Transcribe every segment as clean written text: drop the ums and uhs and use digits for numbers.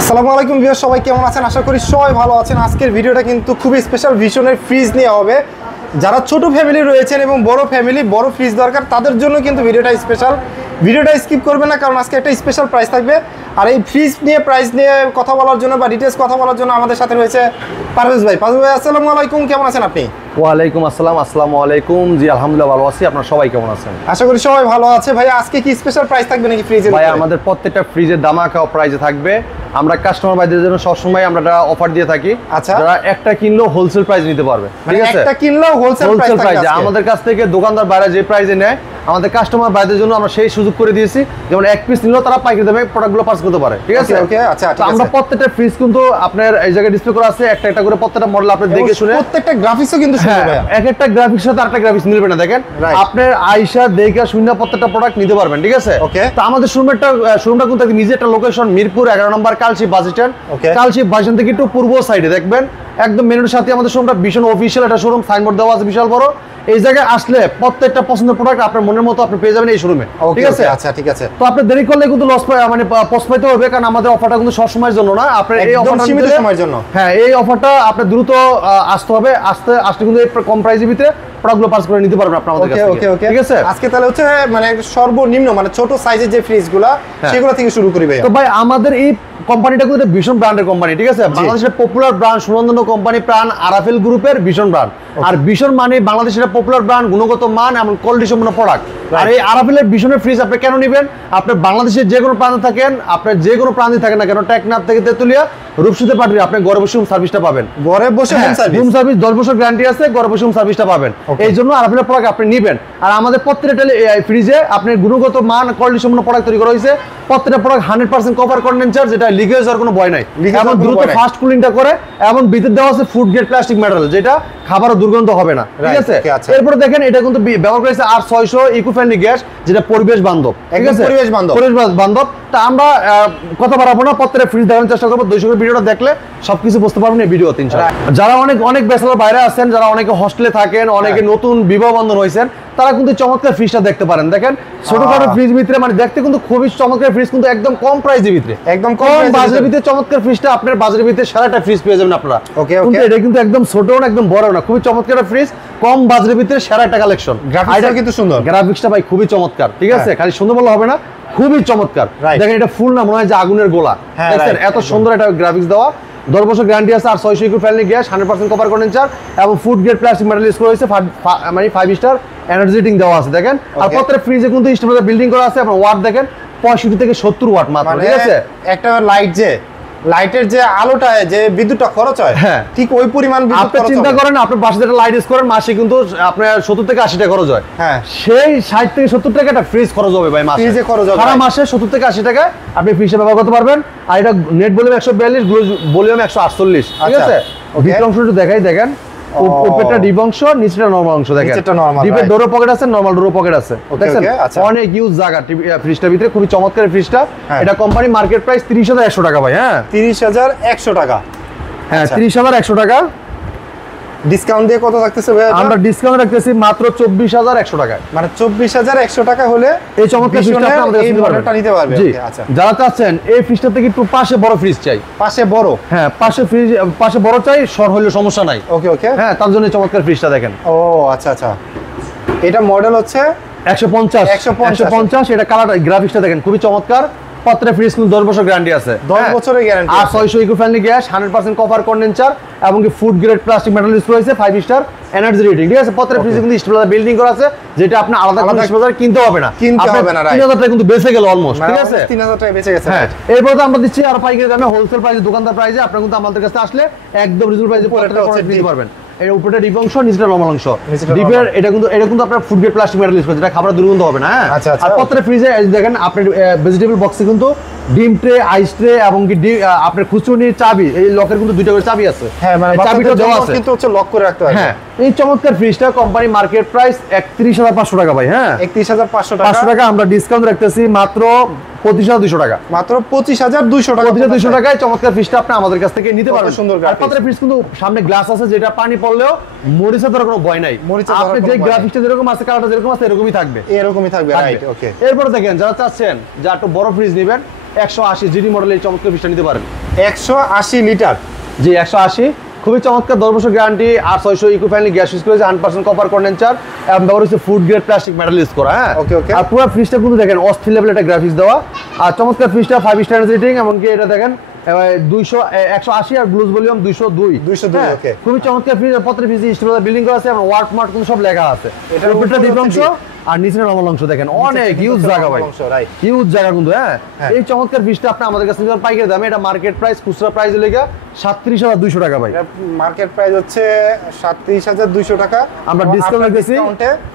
আসসালামু আলাইকুম ভিউয়ার, সবাই কেমন আছেন? আশা করি সবাই ভালো আছেন। আজকের ভিডিওটা কিন্তু খুবই স্পেশাল ভিশনের ফ্রিজ নিয়ে হবে। যারা ছোট ফ্যামিলি রয়েছেন এবং বড় ফ্যামিলি বড় ফ্রিজ দরকার তাদের জন্য কিন্তু ভিডিওটা স্পেশাল। ভিডিওটা স্কিপ করবে না, কারণ আজকে একটা স্পেশাল প্রাইস থাকবে। আর এই ফ্রিজ নিয়ে প্রাইস নিয়ে কথা বলার জন্য বা ডিটেলস কথা বলার জন্য আমাদের সাথে রয়েছে পারভেজ ভাই। পারভেজ ভাই আসসালামু আলাইকুম, কেমন আছেন আপনি? ওয়ালাইকুম আসসালাম। আসসালামু আলাইকুম। জি আলহামদুলিল্লাহ ভালো আছি। আপনারা সবাই কেমন আছেন? আশা করি সবাই ভালো আছে। ভাই আজকে কি স্পেশাল প্রাইস থাকবে নাকি ফ্রিজের? ভাই আমাদের প্রত্যেকটা ফ্রিজের ধামাকা প্রাইসে থাকবে। আমরা কাস্টমার ভাইদের জন্য সবসময় আমরা একটা অফার দিয়ে থাকি। আচ্ছা, যারা একটা কিনলেও হোলসেল প্রাইস নিতে পারবে। ঠিক আছে, একটা কিনলেও হোলসেল প্রাইস। আমাদের কাছ থেকে দোকানদার বাইরে যে প্রাইসে নেয় আমাদের কাস্টমার ভাইদের জন্য আমরা সেই সুযোগ করে দিয়েছি, যেমন এক পিস নিলেও তারা পাইকারি দামে প্রোডাক্টগুলো পারচেজ করতে পারে। ঠিক আছে, ওকে আচ্ছা। আমরা প্রত্যেকটা ফ্রিজ কিন্তু আপনার এই জায়গায় ডিসপ্লে করা আছে, একটা একটা করে প্রত্যেকটা মডেল আপনি দেখে শুনে। প্রত্যেকটা গ্রাফিক্সও কিন্তু সুন্দর ভাই। এক একটা গ্রাফিক্স সাথে আরেকটা গ্রাফিক্স মিলবে না। দেখেন আপনার আয়শা দেখা শূন্য প্রত্যেকটা প্রোডাক্ট নিতে পারবেন। ঠিক আছে, তো আমাদের শোরুমটা কিন্তু নিজে একটা location Mirpur 11 number Kalshi bus stand. Kalshi bus stand থেকে একটু পূর্ব সাইডে দেখবেন একদম মেনুর সাথে আমাদের শোরুমটা ভীষণ অফিসিয়াল একটা শোরুম, সাইনবোর্ড দেওয়া আছে বিশাল বড়। এই জায়গায় আসলে প্রত্যেকটা পছন্দের প্রোডাক্ট আপনার মনের মতো আপনি পেয়ে যাবেন এই শোরুমে। ঠিক আছে, আচ্ছা ঠিক আছে। তো আপনি দেরি করলে কিন্তু লস মানে পস্পাইতে হবে, কারণ আমাদের অফারটা কিন্তু সব সময়ের জন্য না, আপনার এই অফারটা সীমিত সময়ের জন্য। হ্যাঁ, এই অফারটা আপনি দ্রুত আসতে হবে। আসতে কিন্তু এই কম প্রাইসের ভিতরে প্রোডাক্টগুলো পাস করে নিতে পারবেন আপনি আমাদের কাছ থেকে। ওকে ঠিক আছে, আজকে তাহলে হচ্ছে মানে সর্বনিম্ন মানে ছোট সাইজের যে ফ্রিজগুলো সেগুলো থেকে শুরু করি ভাই। তো ভাই আমাদের এই কোম্পানিটা কিন্তু ভীষণ ব্র্যান্ডের কোম্পানি। ঠিক আছে, বাংলাদেশের পপুলার ব্র্যান্ড সুনন্দন কোম্পানি, প্রাণ আরাফেল গ্রুপের ভীষণ ব্র্যান্ড। আর ভীষণ মানে বাংলাদেশের পপুলার ব্র্যান্ড, গুণগত মান এবং কোয়ালিটি সম্পন্ন প্রোডাক্ট। আর এই আরাফেলের ভীষণের ফ্রিজ আপনি কেন নেবেন? আপনি বাংলাদেশের যে কোনো প্রান্তে থাকেন, আপনার যে কোনো প্রান্তে থাকেন না কেন, টেকনাফ থেকে তেতুলিয়া, রূপসীতে পাঠিয়ে আপনি ঘরে বসে সার্ভিসটা পাবেন। ঘরে বসে হোম সার্ভিস 10 বছর গ্যারান্টি আছে, ঘরে বসে সার্ভিসটা পাবেন। এই জন্য আরাফেলের প্রোডাক্ট আপনি নেবেন। আর আমাদের প্রত্যেকটা ফ্রিজে আপনার গুণগত মান কোয়ালিটি সম্পন্ন প্রোডাক্ট তৈরি করা হয়েছে। প্রত্যেকটা প্রোডাক্ট 100% কভার কন্ডেন্সার, যেটা লিকেজ হওয়ার কোনো ভয় নাই। এবং দ্রুত ফাস্ট কুলিংটা করে, এবং ভিতরে দেওয়া আছে ফুড গ্রেড প্লাস্টিক মেটাল, যেটা খাবারও দুর্গন্ধ হবে না। ঠিক আছে, এরপরে দেখেন এটা কিন্তু ব্যবহার করেছে R600 ইকো ফ্রেন্ডলি গ্যাস, যেটা পরিবেশ বান্ধব। ঠিক আছে, পরিবেশ বান্ধব। তা আমরা কথা বাড়াবো না, প্রত্যেকটা ফ্রিজ দেখানোর চেষ্টা করবো। 200 করে ভিডিওটা দেখলে সবকিছু বুঝতে পারবেন এই ভিডিও। 300 যারা অনেক ব্যাচেলর বাইরে আছেন, যারা অনেকে হোস্টেলে থাকেন, অনেকে নতুন বিবাহ বন্ধন হয়েছেন, তারা কিন্তু চমৎকার ফ্রিজটা দেখতে পারেন। দেখেন ছোটখাটো ফ্রিজ ভিতরে মানে দেখতে কিন্তু খুবই চমৎকার ফ্রিজ, কিন্তু একদম কম প্রাইসের ভিতরে, একদম কম বাজেটের ভিতরে চমৎকার ফ্রিজটা আপনার বাজারের ভিতরে সেরাটা ফ্রিজ পেয়ে যাবেন আপনারা। কিন্তু এটা কিন্তু একদম ছোট না, একদম বড় না, খুবই চমৎকার ফ্রিজ, কম বাজারের ভিতরে সেরা একটা কালেকশন। গ্রাফিক্সটা কিন্তু সুন্দর, গ্রাফিক্সটা ভাই খুবই চমৎকার। ঠিক আছে, খালি সুন্দর বললে হবে না, খুবই চমৎকার। দেখেন এটা ফুল না, মনে হয় যে আগুনের গোলা। দেখছেন এত সুন্দর একটা গ্রাফিক্স দেওয়া। 10 বছর গ্যারান্টি আছে। আর 600 eco friendly gas, 100% cover condenser এবং food grade plastic metal use করা হয়েছে, মানে 5 স্টার এনার্জি রেটিং দেওয়া আছে। দেখেন আর প্রত্যেকটা ফ্রিজে কিন্তু স্টেবল বিল্ডিং করা আছে। আপনার ওয়াট দেখেন 65 থেকে 70 ওয়াট মাত্র। ঠিক আছে, একটা লাইটের যে আলোটা যে বিদ্যুৎটা খরচ হয়, হ্যাঁ ঠিক ওই পরিমাণ বিদ্যুৎ আপনি চিন্তা করেন। আপনি বাসাতে একটা লাইট ইউজ করেন, মাসে কিন্তু আপনার 70 থেকে 80 টাকা খরচ হয়। হ্যাঁ, সেই 60 থেকে 70 টাকা একটা ফ্রিজ খরচ হবে ভাই মাসে। ফ্রিজে খরচ হবে সারা মাসে 70 থেকে 80 টাকা আপনি ফ্রিজে ব্যবহার করতে পারবেন। আর এটা নেট ভলিউম 142, ভলিউম 148। ঠিক আছে, ভিতর অংশটা দেখাই। দেখেন উপরেরটা ডিপ অংশ, নিচেরটা নরমাল অংশ। দেখেন ডিপের ডোরো পকেট আছে, নরমাল ডোরো পকেট আছে। দেখেন অনেক ইউজ জায়গা ফ্রিজটার ভিতরে, খুবই চমৎকার ফ্রিজটা। এটা কোম্পানি মার্কেট প্রাইস 30,100 টাকা ভাই। হ্যাঁ 30,100 টাকা। হ্যাঁ 30,100 টাকা। ডিসকাউন্ট দিয়ে কত থাকতেছে ভাই? আমরা ডিসকাউন্ট রাখতেছি মাত্র 24,100 টাকায়। মানে 24,100 টাকা হলে এই চমৎকার ফ্রিজটা আমাদের এই মডেলটা নিতে পারবে। আচ্ছা, যারা চাচ্ছেন এই ফ্রিজটা থেকে একটু পাশে বড় ফ্রিজ চাই, পাশে বড়, হ্যাঁ পাশে বড় চাই, সর হলে সমস্যা নাই। ওকে, হ্যাঁ তার জন্য চমৎকার ফ্রিজটা দেখেন। ও আচ্ছা, এটা মডেল হচ্ছে 150। এটা কালার গ্রাফিক্সটা দেখেন খুবই চমৎকার। প্রত্যেকটা ফ্রিজ কিন্তু 10 বছর গ্যারান্টি আছে। 10 বছরের গ্যারান্টি। আর 600 eco friendly gas, 100% cover condenser এবং কি food grade plastic metal use করেছে, 5 স্টার এনার্জি রেটিং। ঠিক আছে, প্রত্যেকটা ফ্রিজে কিন্তু স্টেবল বিল্ডিং করা আছে, যেটা আপনি আলাদা করে কিনতে হবে না। 3000 টাকা কিন্তু বেঁচে গেল অলমোস্ট। ঠিক আছে, 3000 টাকা বেঁচে গেছে। হ্যাঁ, এরপর তো আমরা দিচ্ছি আর পাইকারি দামে, হোলসেল প্রাইসে, দোকানদার প্রাইসে। আপনারা কিন্তু আমাদের কাছে আসলে একদম রিজনেবল প্রাইসে প্রত্যেকটা নিতে পারবেন। এর উপরেটা ডিপ অংশ, নিচেটা নরমাল অংশ। ডিপের এটা কিন্তু আপনার food grade plastic metal use করে, যেটা খাবার দুর্গন্ধ হবে না। হ্যাঁ, আর প্রত্যেকটা ফ্রিজে দেখেন আপনার ভেজিটেবল বক্সে কিন্তু ডিম ট্রে, আইস ট্রে এবং কি আপনার খুচুনির চাবি, এই লকের কিন্তু দুইটা করে চাবি আছে। হ্যাঁ, মানে চাবিটা দেওয়া আছে, কিন্তু হচ্ছে লক করে রাখতে হবে। হ্যাঁ, এই চমৎকার ফ্রিজটা কোম্পানি মার্কেট প্রাইস 31,500 টাকা ভাই। হ্যাঁ 31,500 টাকা। আমরা ডিসকাউন্ট রাখতেছি মাত্র 25,200 টাকা। মাত্র 25,200 টাকা। 25,200 টাকায় চমৎকার ফ্রিজটা আপনি আমাদের কাছ থেকে নিতে পারবেন। সুন্দর আর প্রত্যেকটা ফ্রিজ কিন্তু সামনে গ্লাস আছে, যেটা পানি পড়লেও মরিচা ধরার কোনো ভয় নাই। আপনি যে গ্রাফিক্সটা যেরকম আছে, কালারটা যেরকম আছে, এরকমই থাকবে। রাইট, ওকে। এরপর দেখেন যারা চাচ্ছেন যে একটু বড় ফ্রিজ নেবেন, 180 জিডি মডেলের চমৎকার ফ্রিজটা নিতে পারেন। 180 লিটার। জি 180, খুবই চমৎকার 10 বছর গ্যারান্টি, আর 600 ইকো ফ্রেন্ডলি গ্যাস ইউজ করেছে, 100% কপার কন্ডেন্সার এবং ব্যবহার হচ্ছে food grade plastic metal use করা। হ্যাঁ ওকে ওকে। আর পুরো ফ্রিজটা কিন্তু দেখেন অস্থির লেভেল একটা গ্রাফিক্স দেওয়া, আর চমৎকার ফ্রিজটা 5 স্টার রেটিং, এমনকি এটা দেখেন 180 আর গ্লুজ ভলিউম 202। ওকে। খুবই চমৎকার ফ্রিজ, প্রত্যেকটা ফ্রিজে স্টিলের বিল্ডিং করা আছে এবং ওয়ার্ক মার্ক কিন্তু সব লেখা আছে। এটার উপরটা উপরে দ্বীপ অংশ হচ্ছে আর নিচের নরমাল অংশ দেখেন, অনেক হিউজ জায়গা ভাই, হিউজ জায়গা কিন্তু। হ্যাঁ এই চমৎকার ফ্রিজটা আপনি আমাদের কাছে নিতে পাইকারি দামে, এটা মার্কেট প্রাইস খুচরা প্রাইস লেগে 37,200 টাকা ভাই। মার্কেট প্রাইস হচ্ছে 37,200 টাকা, আমরা ডিসকাউন্ট রেখেছি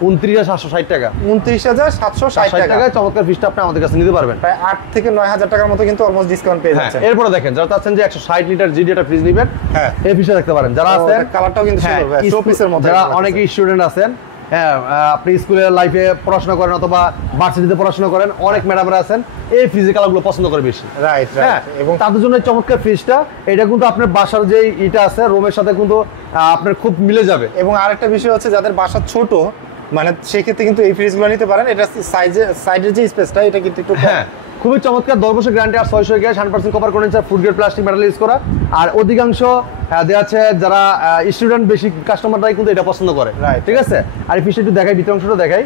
29,760 টাকা। 29,760 টাকা চমৎকার ফ্রিজটা আপনি আমাদের কাছে নিতে পারবেন, প্রায় 8 থেকে 9,000 টাকার মতো কিন্তু অলমোস্ট ডিসকাউন্ট পেয়ে যাচ্ছেন। এরপরে দেখেন যারা চাচ্ছেন যে 160 লিটার জিডি একটা ফ্রিজ নেবেন, হ্যাঁ এই ফ্রিজটা দেখতে পারেন। যারা আছেন কালারটাও কিন্তু সুন্দর ভাই, শো পিসের মতো। যারা অনেকে স্টুডেন্ট আছেন, হ্যাঁ আপনি স্কুলের লাইফে পড়াশোনা করেন অথবা ভার্সিটিতে পড়াশোনা করেন, অনেক ম্যাডামরা আছেন এই ফ্রিজের কালারগুলো পছন্দ করে বেশি। রাইট হ্যাঁ এবং তাদের জন্য চমৎকার ফ্রিজটা, এটা কিন্তু আপনার বাসার যে ইটা আছে রুমের সাথে কিন্তু আপনার খুব মিলে যাবে। এবং আরেকটা বিষয় হচ্ছে যাদের বাসা ছোট, মানে সেক্ষেত্রে কিন্তু এই ফ্রিজগুলো নিতে পারেন। এটা সাইডের যে স্পেসটা এটা কিন্তু একটু কম। হ্যাঁ খুবই চমৎকার 10 বছর গ্যারান্টি আর 600 gas 100% copper condenser food grade plastic metal use করা। আর অধিকাংশ দেওয়া আছে যারা স্টুডেন্ট বেশি কাস্টমাররাই কিন্তু এটা পছন্দ করে, ঠিক আছে। আর এই ফ্রিজটা একটু দেখাই, ভিতর অংশটা দেখাই।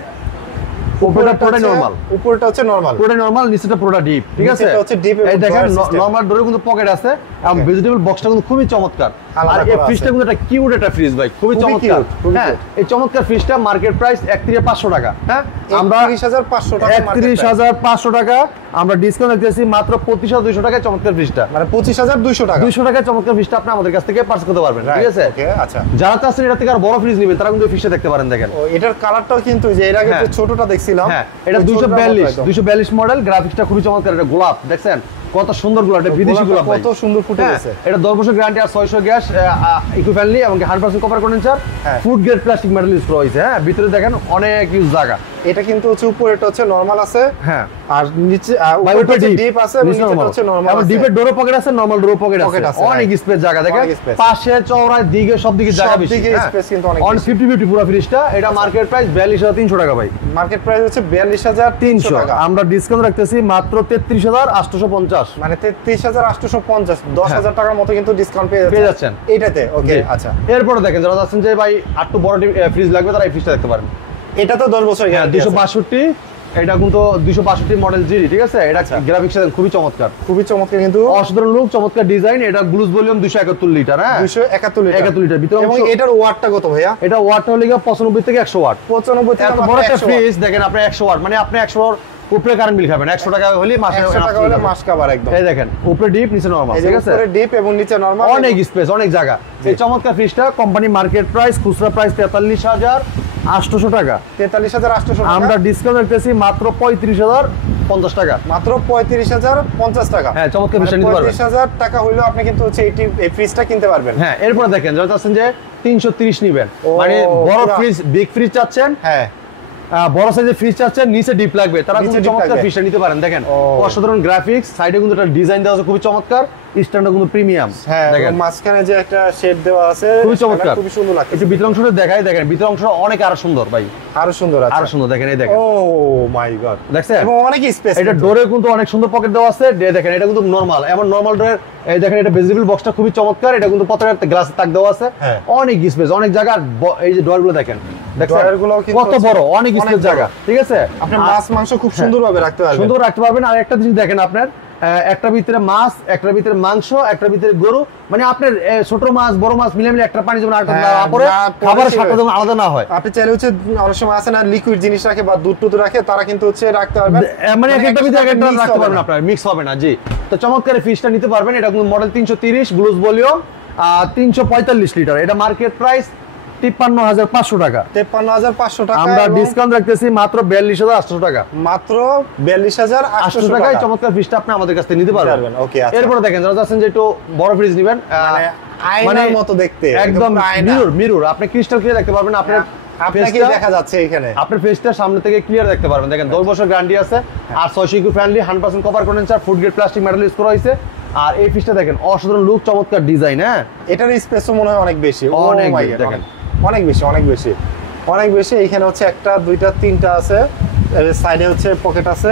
উপরটা পুরোটাই নরমাল, উপরটা হচ্ছে নরমাল, পুরোটাই নরমাল, নিচেটা পুরোটা ডিপ, ঠিক আছে। এটা হচ্ছে ডিপ। এই দেখেন নরমাল ডোরে কিন্তু পকেট আছে এবং ভেজিটেবল বক্সটা কিন্তু খুবই চমৎকার। আর এই ফ্রিজটা কিন্তু একটা কিউট একটা ফ্রিজ ভাই, খুবই চমৎকার। হ্যাঁ এই চমৎকার ফ্রিজটা মার্কেট প্রাইস 31,500 টাকা। হ্যাঁ আমরা 31,500 টাকা, 31,500 টাকা আমরা ডিসকাউন্ট দিতেছি মাত্র 25,200 টাকায় চমৎকার ফ্রিজটা, মানে 25,200 টাকা। 200 টাকায় চমৎকার ফ্রিজটা আপনি আমাদের কাছ থেকে পারচেজ করতে পারবেন, ঠিক আছে। ওকে আচ্ছা। যারা চাচ্ছেন এটা থেকে আর বড় ফ্রিজ নেবেন তারা কিন্তু ফ্রিজটা দেখতে পারেন, দেখেন এটার কালারটাও কিন্তু যে এর আগে যে ছোটটা দেখছিলাম, হ্যাঁ এটা 242 মডেল, গ্রাফিক্সটা খুবই চমৎকার। এটা গোলাপ দেখছেন কত সুন্দর গোলাপ, এটা বিদেশি গোলাপ, কত সুন্দর ফুটে গেছে। এটা 10 বছর গ্যারান্টি আর 600 গ্যাস ইকো ফ্রেন্ডলি এবং 100% copper condenser food grade plastic metal use করা হয়েছে। হ্যাঁ ভিতরে দেখেন অনেক ইউজ জায়গা। এটা কিন্তু হচ্ছে উপরেটা হচ্ছে নরমাল আছে, হ্যাঁ আর নিচে উপরে হচ্ছে ডিপ আছে এবং নিচেটা হচ্ছে নরমাল আছে। ডিপের ডোরো পকেট আছে, নরমাল ডোরো পকেট আছে, অনেক স্পেস জায়গা দেখেন, পাশে চওড়ায় দিকে সব দিকে জায়গা বেশি, স্পেস কিন্তু অনেক অন 50-50 পুরো ফ্রিজটা। এটা মার্কেট প্রাইস 42,300 টাকা ভাই। মার্কেট প্রাইস হচ্ছে 42,300 টাকা, আমরা ডিসকাউন্ট রাখতেছি মাত্র 33,850, মানে 33,850, 10,000 টাকার মতো কিন্তু ডিসকাউন্ট পেয়ে যাচ্ছেন এটাতে। ওকে আচ্ছা। এরপরে দেখেন যারা যাচ্ছেন যে ভাই একটু বড় ফ্রিজ লাগবে তারা এই ফ্রিজটা দেখতে পারেন। এটা তো 10 বছর গ্যারান্টি, 262, এটা কিন্তু 262 মডেল জিডি, ঠিক আছে। এটা গ্রাফিক্স খুবই চমৎকার, খুবই চমৎকার, কিন্তু অসাধারণ লুক, চমৎকার ডিজাইন। এটা গ্লুজ ভলিউম 271 লিটার, হ্যাঁ 271 লিটার ভিতরে। এবং এটার ওয়াটটা কত ভাইয়া? এটা ওয়াটটা হলো 95 থেকে 100 ওয়াট। 95 থেকে এত বড় একটা ফ্রিজ দেখেন আপনি 100 ওয়াট, মানে আপনি 100 ওয়াট উপরে কারেন্ট বিল খাবেন। 100 টাকা হলে মাসে 100 টাকা হলে মাস কভার একদম। এই দেখেন উপরে ডিপ নিচে নরমাল, ঠিক আছে। উপরে ডিপ এবং নিচে নরমাল, অনেক স্পেস, অনেক জায়গা। এই চমৎকার ফ্রিজটা কোম্পানি মার্কেট প্রাইস খুচরা প্রাইস 43,800 টাকা। 43,800 টাকা। আমরা ডিসকাউন্ট রাখতেছি মাত্র 35,050 টাকা। মাত্র 35,050 টাকা। হ্যাঁ চমৎকার ফ্রিজটা নিতে পারবেন। 35,000 টাকা হইলো আপনি কিন্তু হচ্ছে এই ফ্রিজটা কিনতে পারবেন। হ্যাঁ এরপরে দেখেন যারা চাচ্ছেন যে 330 নেবেন, মানে বড় ফ্রিজ, বিগ ফ্রিজ চাচ্ছেন, হ্যাঁ বড় সাইজের ফ্রিজ চাচ্ছেন, নিচে ডিপ লাগবে, তারা কিন্তু চমৎকার ফ্রিজটা নিতে পারেন। দেখেন অসাধারণ গ্রাফিক্স, সাইডে কিন্তু একটা ডিজাইন দেওয়া আছে খুবই চমৎকার, স্ট্যান্ডার্ড কিন্তু প্রিমিয়াম। হ্যাঁ দেখেন মাঝখানে যে একটা শেড দেওয়া আছে খুবই চমৎকার, খুবই সুন্দর লাগছে। একটু ভিতর অংশটা দেখাই, দেখেন ভিতর অংশটা অনেক আরো সুন্দর ভাই, আরো সুন্দর আছে, আরো সুন্দর। দেখেন এই দেখেন, ও মাই গড, দেখছেন এবং অনেক স্পেস। এটা ডোরে কিন্তু অনেক সুন্দর পকেট দেওয়া আছে। দেখেন এটা কিন্তু নরমাল, এমন নরমাল ডোরের এই দেখেন এটা ভেজিটেবল বক্সটা খুবই চমৎকার। এটা কিন্তু প্রত্যেকটা গ্লাস তাক দেওয়া আছে, অনেক স্পেস, অনেক জায়গা। এই যে ডোরগুলো দেখেন, দেখছেন কত বড়, অনেক স্পেস জায়গা, ঠিক আছে। আপনি মাছ মাংস খুব সুন্দরভাবে রাখতে পারবেন, সুন্দর রাখতে পারবেন। আর একটা জিনিস দেখেন, আপনার একটা ভিতরে মাছ, একটা ভিতরে মাংস, একটা ভিতরে গরু, মানে আপনার ছোট মাছ বড় মাছ মিলে একটা পানি যেমন খাবারের স্বাদটা যেমন আলাদা না হয়। আপনি চাইলে হচ্ছে অনেক সময় আছে না লিকুইড জিনিস রাখে বা দুধ টুধ রাখে, তারা কিন্তু হচ্ছে রাখতে পারবেন, মানে একটা ভিতরে একটা রাখতে পারবেন, আপনার মিক্স হবে না। জি তো চমৎকার ফিশটা নিতে পারবেন। এটা কিন্তু মডেল 330, গ্লুজ ভলিউম 345 লিটার। এটা মার্কেট প্রাইস 53,500 টাকা। 53,500 টাকা। আমরা ডিসকাউন্ট রাখতেছি মাত্র 42,800 টাকা। মাত্র 42,800 টাকায় চমৎকার ফ্রিজটা আপনি আমাদের কাছ থেকে নিতে পারবেন। ওকে আচ্ছা। এরপর দেখেন যারা চাচ্ছেন যে একটু বড় ফ্রিজ নেবেন, মানে আয়নার মতো দেখতে, একদম মিরর, আপনি ক্রিস্টাল ক্লিয়ার দেখতে পারবেন। আপনার আপনাকে দেখা যাচ্ছে এখানে, আপনার ফেসটা সামনে থেকে ক্লিয়ার দেখতে পারবেন। দেখেন 10 বছর গ্যারান্টি আছে, আর 600 eco friendly, 100% copper condenser, food grade plastic metal use করা হয়েছে। আর এই ফিশটা দেখেন অসাধারণ লুক, চমৎকার ডিজাইন। হ্যাঁ এটার স্পেসও মনে হয় অনেক বেশি, অনেক দেখেন অনেক বেশি, অনেক বেশি, অনেক বেশি। এইখানে হচ্ছে একটা দুইটা তিনটা আছে, সাইডে হচ্ছে পকেট আছে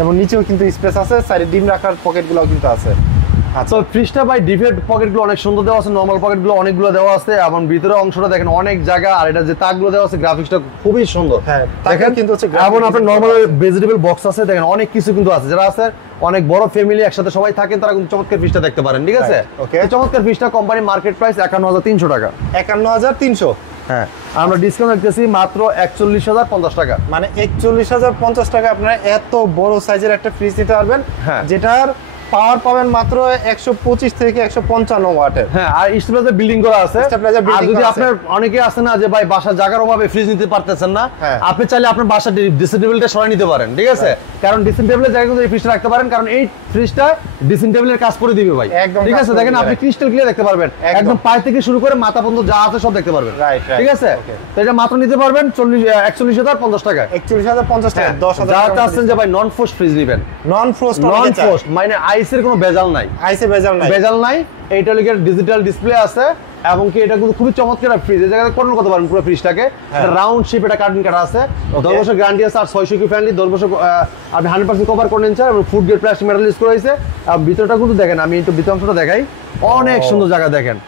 এবং নিচেও কিন্তু স্পেস আছে, সাইডে ডিম রাখার পকেটগুলোও কিন্তু আছে। আচ্ছা। তো ফ্রিজটা ভাই ডিপের পকেটগুলো অনেক সুন্দর দেওয়া আছে, নরমাল পকেটগুলো অনেকগুলো দেওয়া আছে, এবং ভিতরে অংশটা দেখেন অনেক জায়গা, আর এটা যে তাকগুলো দেওয়া আছে গ্রাফিক্সটা খুবই সুন্দর। হ্যাঁ, দেখেন কিন্তু হচ্ছে এবং আপনার নরমাল ভেজিটেবল বক্স আছে, দেখেন অনেক কিছু কিন্তু আছে। যারা আছে অনেক বড় ফ্যামিলি একসাথে সবাই থাকেন, তারা কিন্তু চমৎকার ফ্রিজটা দেখতে পারেন, ঠিক আছে? ওকে। এই চমৎকার ফ্রিজটা কোম্পানি মার্কেট প্রাইস 51,300 টাকা। 51,300। হ্যাঁ, আমরা ডিসকাউন্ট রাখতেছি মাত্র 41,050 টাকা। মানে 41,050 টাকা আপনারা এত বড় সাইজের একটা ফ্রিজ নিতে পারবেন, হ্যাঁ। যেটার পাওয়ার পাবেন মাত্র 125 থেকে 155 ওয়াটের। হ্যাঁ, আর স্টেবিলাইজার বিল্ডিং করা আছে। স্টেবিলাইজার আর বিল্ডিং যদি করা আছে। আপনার অনেকে আছে না যে ভাই বাসা জায়গার অভাবে ফ্রিজ নিতে পারতেছেন না, হ্যাঁ। আপনি চাইলে আপনার বাসা ড্রেসিং টেবিলটা সরাই নিতে পারেন, ঠিক আছে? কারণ ড্রেসিং টেবিলের জায়গায় কিন্তু এই ফ্রিজটা রাখতে পারেন, কারণ এই ফ্রিজটা ড্রেসিং টেবিলের কাজ করে দিবে ভাই, একদম ঠিক কাজ আছে? করে দেখেন দিবে। আপনি ক্রিস্টাল ক্লিয়ার দেখতে পারবেন, একদম। একদম পায়ে থেকে শুরু করে মাথা পর্যন্ত যা আছে সব দেখতে পারবেন, Right, right. ঠিক আছে? Okay. তো এটা মাত্র নিতে পারবেন 41,050 টাকায়। 41,050 টাকা, 10,000 যারা টাকা চাচ্ছেন যে ভাই নন ফ্রোস্ট ফ্রিজ নেবেন, নন ফ্রোস্ট, নন ফ্রোস্ট মানে আইসের কোনো ভেজাল নাই, আইসে ভেজাল নাই। ভেজাল নাই। এইটা লিখে ডিজিটাল ডিসপ্লে আছে, এবং কি এটা কিন্তু খুবই চমৎকার ফ্রিজ। এই জায়গায় কন্ট্রোল করতে পারেন পুরো ফ্রিজটাকে। রাউন্ড শেপ, এটা কার্টুন কাটা আছে, 10 বছর গ্যারান্টি আছে, আর 600 কি ফ্যানলি 10 বছর আপনি 100% কভার কন্ডেন্সার এবং food grade plastic metal use করা হয়েছে। আর ভিতরটা কিন্তু দেখেন, আমি একটু ভিতর অংশটা দেখাই, অনেক সুন্দর জায়গা দেখেন,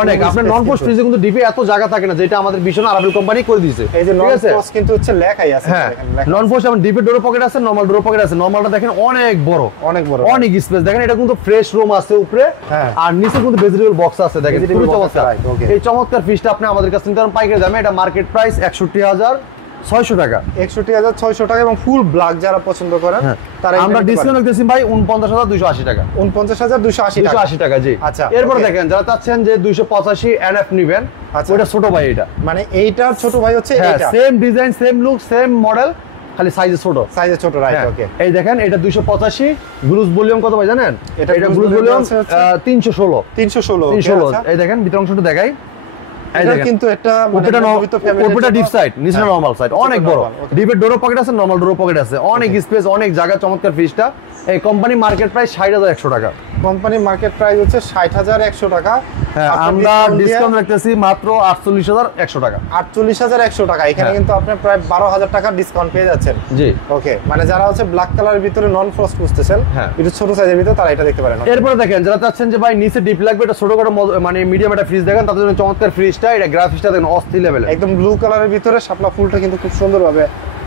অনেক। খুবই আপনার space নন পোস্ট কিন্তু। ফ্রিজে কিন্তু ডিপে এত জায়গা থাকে না, যেটা আমাদের ভীষণ আরাবেল কোম্পানি করে দিয়েছে, এই যে ঠিক নন আছে? ফ্রোস্ট কিন্তু হচ্ছে লেখাই আছে, হ্যাঁ, দেখেন, লেখা। নন পোস্ট এবং ডিপের ডোর পকেট আছে, নরমাল ডোর পকেট আছে। নরমালটা দেখেন অনেক বড়, অনেক বড়। অনেক স্পেস দেখেন। এটা কিন্তু ফ্রেশ রুম আছে উপরে, হ্যাঁ। আর নিচে কিন্তু ভেজিটেবল বক্স আছে, দেখেন Vegetable খুবই box আছে, চমৎকার। right, okay. এই চমৎকার ফিশটা আপনি আমাদের কাছে নিতে পারেন পাইকারি দামে। এটা মার্কেট প্রাইস 61,600 টাকা। 61,600 টাকা, এবং ফুল ব্ল্যাক যারা পছন্দ করেন হ্যাঁ, তারা আমরা ডিসকাউন্ট রাখতেছি ভাই 49,280 টাকা। 49,280 টাকা। 280 টাকা, জি। আচ্ছা, এরপর okay. দেখেন যারা চাচ্ছেন যে 285 এনএফ নেবেন, আচ্ছা। ওটা ছোট ভাই এটা। মানে এইটার ছোট ভাই হচ্ছে হ্যাঁ, এটা, same design, same look, same model, খালি সাইজে ছোট। সাইজে ছোট, রাইট, হ্যাঁ, ওকে। এই দেখেন এটা 285, গ্লুজ ভলিউম কত ভাই জানেন? এটা এটা গ্লুজ গ্লুজ ভলিউম ভলিউম আছে হচ্ছে 316। 316, 316, এই দেখেন ভিতর অংশটা দেখাই, এই এটা দেখেন কিন্তু একটা মানে উপরেটা মধ্যবিত্ত family র উপরেটা জন্য- ডিপ সাইড, নিচেটা হ্যাঁ, নরমাল সাইড, অনেক বড়। normal, okay. ডিপের ডোরো পকেট আছে, নরমাল ডোরো পকেট আছে, অনেক স্পেস, অনেক জায়গা, চমৎকার ফ্রিজটা। এই কোম্পানি মার্কেট প্রাইস 60,100 টাকা। কোম্পানি মার্কেট প্রাইস হচ্ছে 60,100 টাকা। হ্যাঁ, আপনার আমরা discount দিয়ে ডিসকাউন্ট রাখতেছি মাত্র 48,100 টাকা। 48,100 টাকা। এখানে হ্যাঁ। কিন্তু আপনি প্রায় 12,000 টাকা ডিসকাউন্ট পেয়ে যাচ্ছেন। জি। ওকে, মানে যারা হচ্ছে ব্ল্যাক কালারের ভিতরে নন ফ্রস্ট খুঁজতেছেন, হ্যাঁ। একটু ছোট সাইজের ভিতরে, তারা এটা দেখতে পারেন। এরপরে দেখেন যারা চাচ্ছেন যে ভাই নিচে ডিপ লাগবে, এটা ছোটখাটো মানে মিডিয়াম একটা ফ্রিজ দেখেন, তাদের জন্য চমৎকার ফ্রিজটা। এটা গ্রাফিক্সটা দেখেন অস্থির লেভেলের, একদম ব্লু কালারের ভিতরে শাপলা ফুলটা কিন্তু খুব সুন্দরভাবে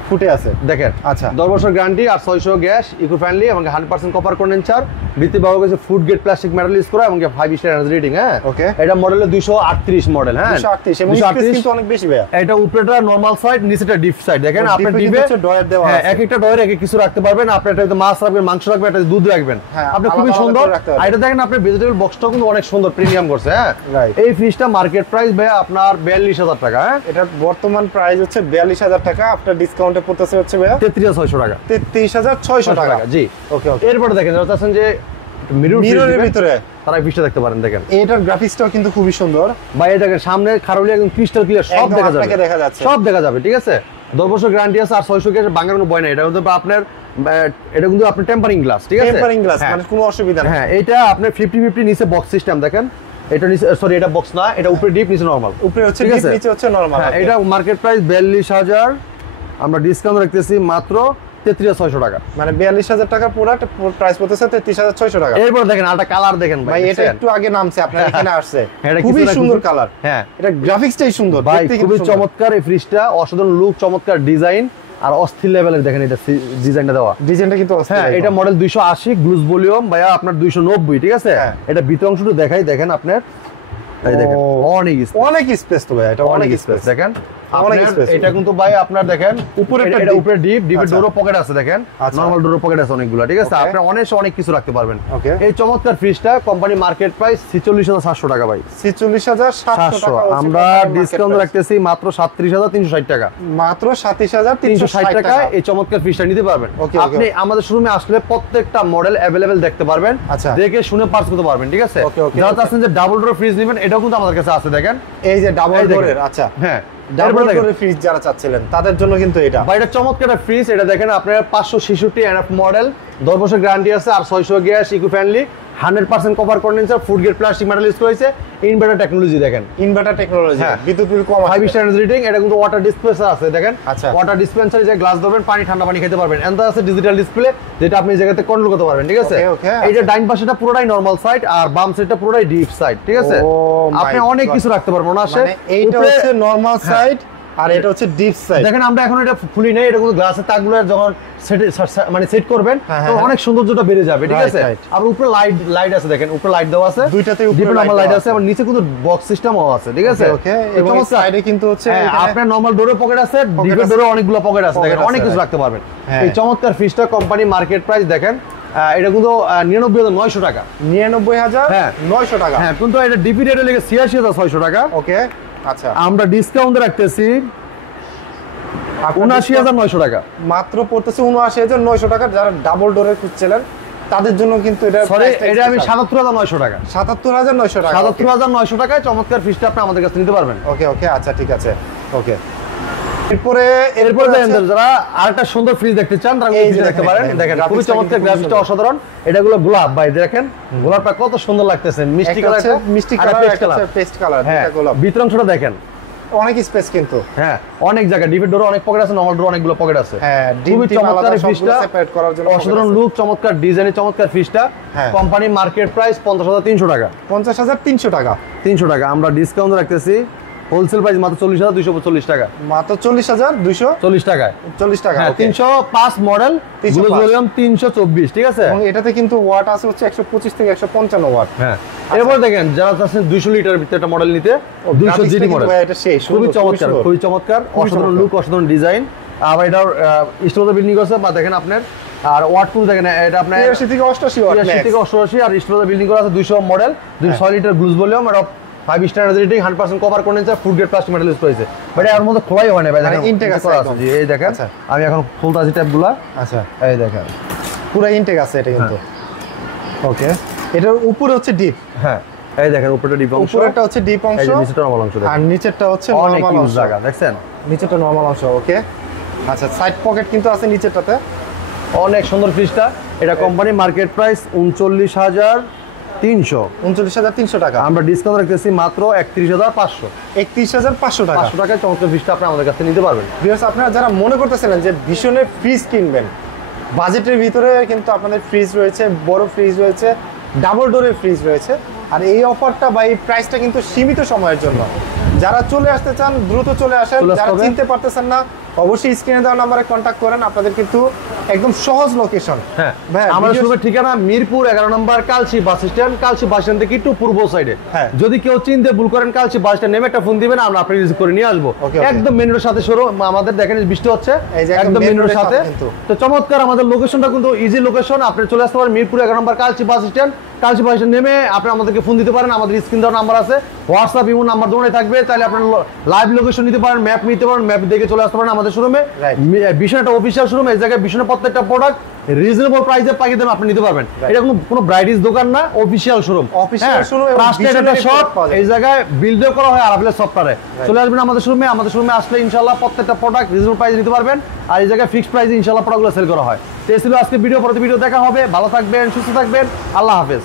ফুটে আছে। দেখেন। আচ্ছা। 10 বছর গ্যারান্টি, আর 600 গ্যাস, ইকো ফ্রেন্ডলি, এবং 100% কপার কন্ডেন্সার, ভিত্তি ব্যবহার করেছে food grade plastic metal use করা, এবং 5 স্টার এনার্জি রেটিং। হ্যাঁ, Okay. এটা মডেলের 238 মডেল। হ্যাঁ, 238 এবং স্পেস কিন্তু অনেক বেশি ভাইয়া। এটা উপরেটা নরমাল সাইড, নিচেটা ডিপ সাইড। দেখেন ও, আপনার deep এ ডিপে কিন্তু হচ্ছে ড্রয়ার দেওয়া হ্যাঁ, আছে। এক একটা ডয়ারে এক এক কিছু রাখতে পারবেন। আপনি এটাতে মাছ রাখবেন, মাংস রাখবেন, এটাতে দুধ রাখবেন। হ্যাঁ, আপনি আলাদা খুবই আলাদা সুন্দর। করে রাখতে পারবেন। আর এটা দেখেন আপনার ভেজিটেবল বক্সটাও কিন্তু অনেক সুন্দর, প্রিমিয়াম করছে। হ্যাঁ, Right. এই ফ্রিজটা মার্কেট প্রাইস ভাই আপনার 42,000 টাকা। হ্যাঁ, এটা বর্তমান প্রাইস হচ্ছে 42,000 টাকা, আপনার ডিসকাউন্টে পড়তেছে হচ্ছে ভাইয়া 33,600 টাকা। 33,600 টাকা। জি। ওকে, ওকে। এরপরে দেখেন যারা চাচ্ছেন যে মিররের ভিতরে তারা এই ফ্রিজটা দেখতে পারেন। দেখেন এটার গ্রাফিক্সটাও কিন্তু খুবই সুন্দর। ভাই, এই দেখেন সামনে খারুলি একদম ক্রিস্টাল ক্লিয়ার, সব একদম দেখা আপনাকে যাবে, দেখা যাচ্ছে। সব দেখা যাবে, ঠিক আছে? 10 বছর গ্যারান্টি আছে, আর 600 গ্যাস বাংলার কোনো বয় নাই। এটা কিন্তু আপনার এটা কিন্তু আপনার টেম্পারিং গ্লাস, ঠিক আছে? টেম্পারিং গ্লাস, হ্যাঁ। মানে কোনো অসুবিধা নেই। হ্যাঁ, এটা আপনার 50-50 নিচে বক্স সিস্টেম দেখেন। এটা নিচে, সরি এটা বক্স না, এটা উপরে ডিপ, নিচে নরমাল। উপরে হচ্ছে ঠিক ডিপ, আছে? নিচে হচ্ছে নরমাল। হ্যাঁ, এটা মার্কেট প্রাইস 42,000, আমরা ডিসকাউন্ট রাখতেছি মাত্র 33,600 টাকা। মানে 42,000 টাকার প্রোডাক্ট প্রাইস পড়তেছে 33,600 টাকা। এরপর দেখেন আরেকটা কালার দেখেন ভাই, এটা দেখছেন? একটু আগে নামছে, আপনার এখানে আসছে। এটা খুবই কিছু না সুন্দর কিছু- কালার। হ্যাঁ, এটা গ্রাফিক্সটাই সুন্দর, ভাই দেখতে কিন্তু খুবই সুন্দর। চমৎকার এই ফ্রিজটা, অসাধারণ লুক, চমৎকার ডিজাইন, আর অস্থির লেভেলের দেখেন এটা ডিজাইনটা দেওয়া। ডিজাইনটা কিন্তু অস্থির হ্যাঁ, একদম। এটা মডেল 280, গ্লুজ ভলিউম ভাইয়া আপনার 290, ঠিক আছে? হ্যাঁ। এটা ভিতর অংশটা দেখাই, দেখেন আপনার, এই দেখেন ও, অনেক অনেক স্পেস তো ভাই, এটা অনেক অনেক স্পেস স্পেস। দেখেন। অনেক আপনার space। এটা কিন্তু ভাই আপনার দেখেন উপরে একটা এটা deep। উপরে ডিপ, ডিপের আচ্ছা। ডোরো পকেট আছে দেখেন, আচ্ছা। নরমাল ডোরো পকেট আছে অনেকগুলো, ঠিক আছে? Okay। আপনি অনেক কিছু রাখতে পারবেন। Okay। এই চমৎকার ফ্রিজটা কোম্পানি মার্কেট প্রাইস 46,700 টাকা ভাই। 46,700 টাকা হচ্ছে আমরা কোম্পানির market ডিসকাউন্ট price। রাখতেছি মাত্র 37,360 টাকা। মাত্র 37,360 360 টাকা। টাকায় এই চমৎকার ফ্রিজটা নিতে পারবেন। Okay, আপনি আমাদের শোরুমে আসলে প্রত্যেকটা মডেল অ্যাভেলেবেল দেখতে পারবেন, আচ্ছা। দেখে শুনে পার্স করতে পারবেন, ঠিক আছে? Okay, okay, যারা okay। চাচ্ছেন যে ডাবল ডোর ফ্রিজ নেবেন, এটাও কিন্তু আমাদের কাছে আছে দেখেন। এই যে ডাবল এই দেখেন। ডোরের, আচ্ছা, হ্যাঁ, ডাবল এরপরে দেখেন। ডোরের ফ্রিজ যারা চাচ্ছিলেন তাদের জন্য কিন্তু এটা। বা এটা চমৎকার একটা ফ্রিজ, এটা দেখেন আপনার 566 এনএফ মডেল, 10 বছর গ্যারান্টি আছে, আর 600 gas, eco friendly, 100% cover condenser, food grade plastic metal use করেছে, ইনভার্টার টেকনোলজি দেখেন, ইনভার্টার টেকনোলজি, হ্যাঁ। বিদ্যুৎ বিল কম, 5 স্টার এনার্জি রেটিং। এটা কিন্তু ওয়াটার ডিসপেন্সার আছে দেখেন, আচ্ছা। ওয়াটার ডিসপেন্সার যে গ্লাস ধরবেন, পানি ঠান্ডা পানি খেতে পারবেন। এন্ড আছে ডিজিটাল ডিসপ্লে, যেটা আপনি এই জায়গাতে কন্ট্রোল করতে পারবেন, ঠিক আছে? Okay, okay, এই যে ডাইন পাশেটা পুরোটাই নরমাল সাইড, আর বাম সাইডটা পুরোটাই ডিপ সাইড, ঠিক আছে? Oh my আপনি অনেক God. কিছু রাখতে পারবেন। ওনা আসে মানে এইটা উপরে- হচ্ছে নরমাল হ্যাঁ। সাইড আর এটা হচ্ছে ডিপ সাইড। দেখেন আমরা এখন এটা খুলি নাই, এটা কিন্তু গ্লাসের তাকগুলো যখন মানে সেট করবেন হ্যাঁ, তো হ্যাঁ। অনেক সৌন্দর্যটা বেড়ে যাবে, ঠিক Right, আছে? right. আর উপরে লাইট আছে দেখেন, উপরে লাইট দেওয়া আছে, দুইটাতেই উপরে ডিপে light নরমাল লাইট দেওয়া আছে, আর নিচে কিন্তু বক্স সিস্টেমও আছে, ঠিক আছে? ওকে, তো এবং চমৎকার। সাইডে কিন্তু হচ্ছে হ্যাঁ, এখানে আপনার নরমাল ডোরে পকেট আছে, Pocket ডিপের আছে। ডোরে অনেকগুলো পকেট আছে, Pocket দেখেন আছে, অনেক কিছু right. রাখতে পারবেন। হ্যাঁ। এই চমৎকার ফ্রিজটা কোম্পানি মার্কেট প্রাইস দেখেন, এটা কিন্তু 99,900 টাকা। 99,900 টাকা। হ্যাঁ, কিন্তু এটা ডিপি রেটে লেগে 86,600 টাকা। ওকে, আচ্ছা, আমরা ডিসকাউন্ট রাখতেছি আপনার 79,900 টাকা। মাত্র পড়তেছে 79,900 টাকা। যারা ডাবল ডোরের খুঁজছিলেন তাদের জন্য কিন্তু এটা সরি, এটা আমি 77,900 টাকা। 77,900 টাকা। 77,900 টাকায় চমৎকার ফিশটা আপনি আমাদের কাছে নিতে পারবেন। ওকে ওকে, আচ্ছা ঠিক আছে, ওকে। এরপরে এরপর দেখেন আছে- যারা আরেকটা সুন্দর ফ্রিজ দেখতে চান তারা এই যে ফ্রিজ দেখতে দেখেন, পারেন। দেখেন, দেখেন graphics খুবই টা চমৎকার, কিন্তু গ্রাফিক্সটা খুব অসাধারণ। এটা গুলো গোলাপ ভাই, দেখেন গোলাপটা কত সুন্দর লাগতেছে, মিষ্টি একটা হচ্ছে কালার, মিষ্টি আর কালার, পেস্ট একটা কালার। হচ্ছে পেস্ট কালার, হ্যাঁ, দুটো গোলাপ। ভিতর অংশটা দেখেন, অনেক স্পেস কিন্তু। হ্যাঁ অনেক জায়গা, ডিপের ডোরে অনেক পকেট আছে, নরমাল ডোরে অনেকগুলো পকেট আছে। হ্যাঁ, ডিপ খুবই টিপ চমৎকার আলাদা এই সবগুলো ফিশটা, সেপারেট করার জন্য অসাধারণ লুক, চমৎকার ডিজাইনে চমৎকার ফিশটা। হ্যাঁ। কোম্পানি মার্কেট প্রাইস 50,300 টাকা। 50,300 টাকা। 300 টাকা আমরা ডিসকাউন্ট রাখতেছি, হোলসেল প্রাইস মাত্র 40,240 টাকা। মাত্র 40,240 40 টাকায়, টাকা। হ্যাঁ, okay। 305 মডেল, 305 গ্লোজ ভলিউম 324, ঠিক আছে? এবং এটাতে কিন্তু ওয়াট আছে হচ্ছে 125 থেকে 155 ওয়াট। হ্যাঁ, এরপর দেখেন যারা চাচ্ছেন 200 লিটার ভিতরে একটা মডেল নিতে, 200 graphics জিডি টা কিন্তু মডেল, ভাই এটা সেই খুবই সুন্দর, চমৎকার, সুন্দর। খুবই চমৎকার, খুবই অসাধারণ চমৎকার। লুক, অসাধারণ ডিজাইন। আবার এটার স্টোরে বিল্ডিং আছে, বা দেখেন আপনার আর ওয়াট কিন্তু দেখেন এটা আপনার 83 থেকে 88 ওয়াট 83 থেকে 88, আর স্টোরে বিল্ডিং করা আছে 200 মডেল, 206 লিটার গ্লুজ ভলিউম, আর 5 star energy rating, 100% cover condenser, food grade plastic metal use করেছে। বাট এর মধ্যে খোলাই হয় না ভাই, দেখেন intake আছে করা একদম। জি, এই দেখেন আচ্ছা। আমি এখন খুলতাছি ট্যাপগুলা, আচ্ছা, এই দেখেন, পুরো ইনটেক আছে এটা কিন্তু। ওকে, এটার উপরে হচ্ছে ডিপ, হ্যাঁ এই দেখেন উপরেটা ডিপ অংশ, উপরেরটা হচ্ছে ডিপ এই অংশ, যে নিচেটা নরমাল অংশ আর দেখেন, নিচেরটা হচ্ছে অনেক নরমাল ইউজ অংশ। জায়গা দেখছেন, নিচেরটা নরমাল অংশ। ওকে, আচ্ছা, সাইড পকেট কিন্তু আছে নিচেরটাতে। অনেক সুন্দর ফ্রিজটা। এটা কোম্পানি মার্কেট প্রাইস 39,300, 39,300 টাকা। আমরা ডিসকাউন্ট রাখতেছি মাত্র 31,500। 31,500 টাকা। 500 টাকায় চমৎকার ফ্রিজটা আপনি আমাদের কাছে নিতে পারবেন। ভিউয়ার্স, আপনারা যারা মনে করতেছিলেন যে ভীষণের ফ্রিজ কিনবেন, বাজেটের ভিতরে কিন্তু আপনাদের ফ্রিজ রয়েছে, বড় ফ্রিজ রয়েছে, ডাবল ডোরের ফ্রিজ রয়েছে। আর এই অফারটা বা এই প্রাইসটা কিন্তু সীমিত সময়ের জন্য। যারা চলে আসতে চান দ্রুত চলে আসেন, চলে আসতে যারা হবে। চিনতে পারতেছেন না অবশ্যই স্ক্রিনে দেওয়া নাম্বারে কন্ট্যাক্ট করেন। আপনাদের কিন্তু একদম সহজ লোকেশন। হ্যাঁ, ভাই, আমাদের ভিডিও- শুরুর ঠিকানা Mirpur 11 number Kalshi bus stand, Kalshi bus stand থেকে একটু পূর্ব সাইডে। হ্যাঁ। যদি কেউ চিনতে ভুল করেন, কালচি বাস স্ট্যান্ড নেমে একটা ফোন দিবেন, আমরা আপনাকে রিসিভ করে নিয়ে আসবো। Okay, okay. একদম মেন রোডের সাথে সরো, আমাদের দেখেন বৃষ্টি হচ্ছে, এই যে একদম একদম main মেন road রোডের এর সাথে। সাথে কিন্তু। তো চমৎকার আমাদের লোকেশনটা কিন্তু ইজি লোকেশন, আপনি চলে আসতে পারেন Mirpur 11 number Kalshi bus stand. Kalshi bus stand নেমে আপনি আমাদেরকে ফোন দিতে পারেন, আমাদের স্ক্রিন দেওয়ার নাম্বার আছে, হোয়াটসঅ্যাপ ইমো নাম্বার দোকানে থাকবে, তাহলে আপনার লাইভ লোকেশন নিতে পারেন, ম্যাপ নিতে পারেন, ম্যাপ দেখে চলে আসতে পারেন আমাদের শোরুমে। Right. ভীষণ একটা অফিসিয়াল শোরুম, এই জায়গায় ভীষণ প্রত্যেকটা প্রোডাক্ট রিজনেবল প্রাইসে পাইয়ে দেন, আপনি নিতে পারবেন। এটা কোনো ব্রাইডিস দোকান না, অফিসিয়াল শোরুম। Official showroom এবং ট্রাস্টেড একটা visionary শপ, product পাওয়া যায়। এই জায়গায় বিল্ডও করা হয় আরাফেলের সফটওয়্যারে। চলে আসবেন আমাদের শোরুমে, আমাদের শোরুমে আসলে ইনশাআল্লাহ প্রত্যেকটা প্রোডাক্ট রিজনেবল প্রাইসে নিতে পারবেন, আর এই জায়গায় ফিক্সড প্রাইসে ইনশাআল্লাহ প্রোডাক্টগুলো সেল করা হয়। তো এই ছিল আজকে ভিডিও, পরবর্তী ভিডিও দেখা হবে। ভালো থাকবেন, সুস্থ থাকবেন, আল্লাহ হাফেজ।